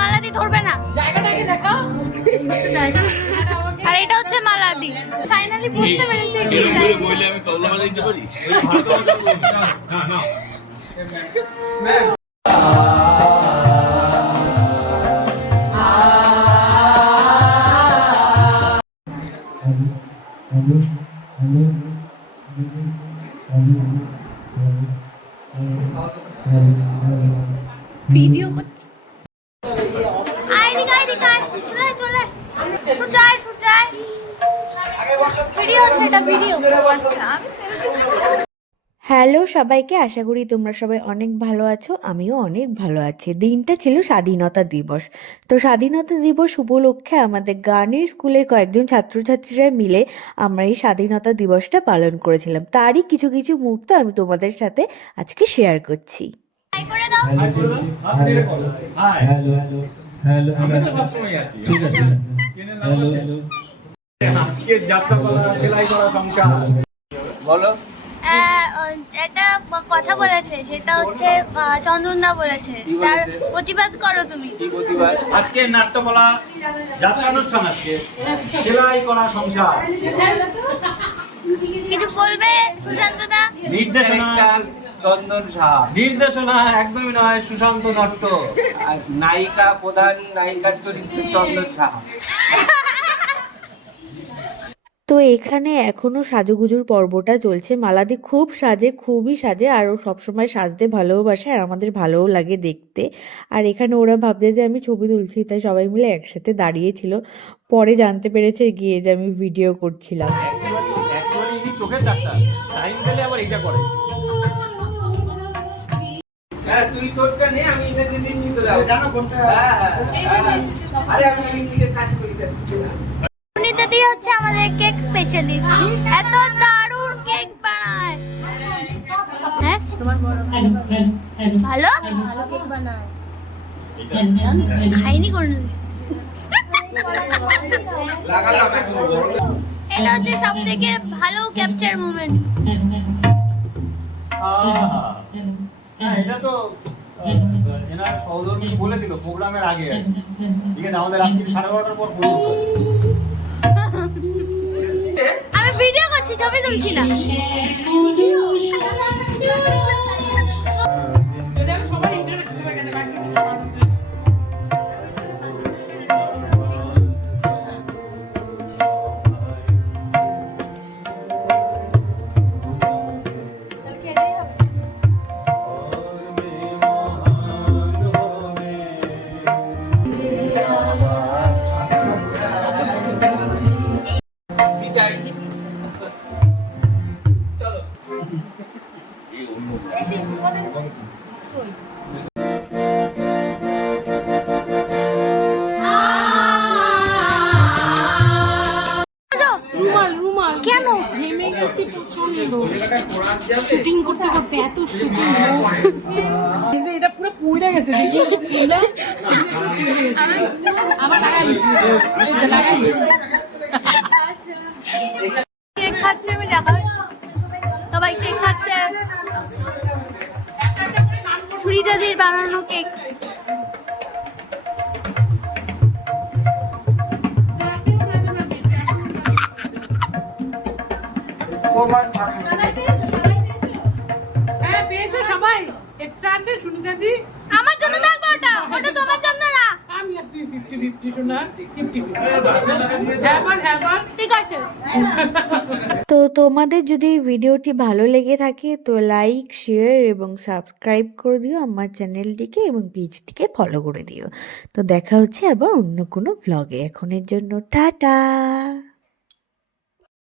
মালাদি ধরবে না। জায়গাটাকে দেখা জায়গা আর এটা হচ্ছে মালাদি। ফাইনালি বুঝতে পেরেছে কি বইলে আমি তবলা বাজাইতে পারি। ভিডিও করছে। আইনি গাইনি কাজ চলে চলে সুজাই সুজাই ভিডিও হচ্ছে, এটা ভিডিও। আচ্ছা আমি সেলফি। হ্যালো সবাইকে, আশা করি তোমরা সবাই অনেক ভালো আছো। আমিও অনেক ভালো আছি। দিনটা ছিল স্বাধীনতা দিবস। তো স্বাধীনতা দিবস উপলক্ষে আমাদের গানের স্কুলের কয়েকজন ছাত্রছাত্রীরা মিলে আমরা এই স্বাধীনতা দিবসটা পালন করেছিলাম। তারই কিছু কিছু মুহূর্ত আমি তোমাদের সাথে আজকে শেয়ার করছি। হাই করে দাও। আজকে যাত্রা করা, সেলাই করা সংসার বলো। একটা কথা বলেছে, সেটা হচ্ছে চন্দনদা বলেছে, তার প্রতিবাদ করো তুমি। কি প্রতিবাদ? আজকে নাট্যকলা যাত্রা অনুষ্ঠান, আজকে সেলাই করা সংসার। কিছু বলবে সুশান্তদা? নির্দেশনা চন্দন সাহা, নির্দেশনা একদমই নয়, সুশান্ত নট্ট। আর নায়িকা, প্রধান নায়িকার চরিত্রে চন্দন সাহা। তো এখানে এখনো সাজুগুজুর পর্বটা চলছে। মালাদি খুব সাজে, খুবই সাজে, আর ও সবসময় সাজতে ভালোবাসে, আর আমাদের ভালোও লাগে দেখতে। আর এখানে ওরা ভাবছে যে আমি ছবি তুলছি, তাই সবাই মিলে একসাথে দাঁড়িয়েছিল। পরে জানতে পেরেছে গিয়ে যে আমি ভিডিও করছিলাম। অ্যাকচুয়ালি ইনি চোখের ডাক্তার, টাইম পেলে আবার এইটা করে। হ্যাঁ, তুই তোরটা নে, আমি এটা দিয়ে দিচ্ছি তোরা। জানো কোনটা? হ্যাঁ হ্যাঁ। আরে আমি ইলেকট্রিকের কাজ করি না। সুনিতাদি হচ্ছে আমাদের কেক স্পেশালিস্ট, এত দারুণ কেক বানায়। হ্যাঁ তোমার ভালো ভালো কেক বানায়, খাইনি কোনদিন। এটা হচ্ছে সব থেকে ভালো ক্যাপচার মোমেন্ট। হ্যাঁ, এটা তো এনার সহধর্মী বলেছিল প্রোগ্রামের আগে, ঠিক আছে, আমাদের রাত্রি 12:30টার পর বলবো। আমি ভিডিও করছি, ছবি তুলছি না। সবাই ইন্টারেস্ট হয়ে গেছে বাকি কেন ঘেমে গেছি প্রচন্ড শুটিং করতে করতে, এত শুটিং। এটা পুরো পুড়ে গেছে, দেখি আবার লাগাইছি কেক খাচ্ছে, আমি দেখাই সবাই কেক খাচ্ছে। সুরিতাদির বানানো কেক। হ্যাঁ পেয়েছো সবাই? এক্সট্রা আছে সুনিতাদি? আমার জন্য থাকবে ওটা, ওটা তোমার জন্য না। আমি আর তুই 50-50 শোনা, 50-50। হ্যাঁ ঠিক আছে। তো তোমাদের যদি এই ভিডিওটি ভালো লেগে থাকে তো লাইক, শেয়ার এবং সাবস্ক্রাইব করে দিও আমার চ্যানেলটিকে, এবং পেজটিকে ফলো করে দিও। তো দেখা হচ্ছে আবার অন্য কোনো ব্লগে। এখনের জন্য টাটা।